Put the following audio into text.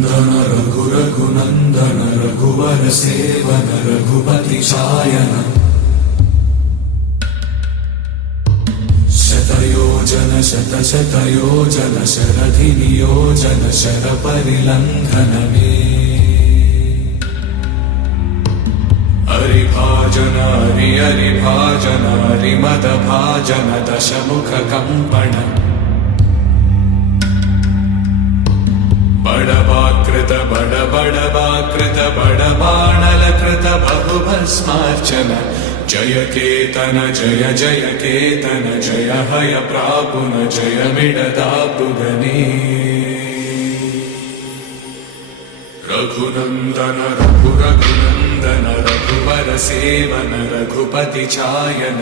रघुनन्दन रघुरघुनन्दन रघुवर seven Raghupati चायन शतयोजन शतशतयोजन शरधि नियोजन शरपरिलङ्घन मे हरिभाजन हरिभाजन हरिमदभाजन दशमुख कम्पण बड़वाकृत बड़बड़वाकृत बड़बाणलकृत बहुभस्मार्चन जय केतन जय जय केतन जय हय प्रापुन जय मिडदापुगने रघुनन्दन रघुरघुनन्दन रघुवर सेवन रघुपति चायन।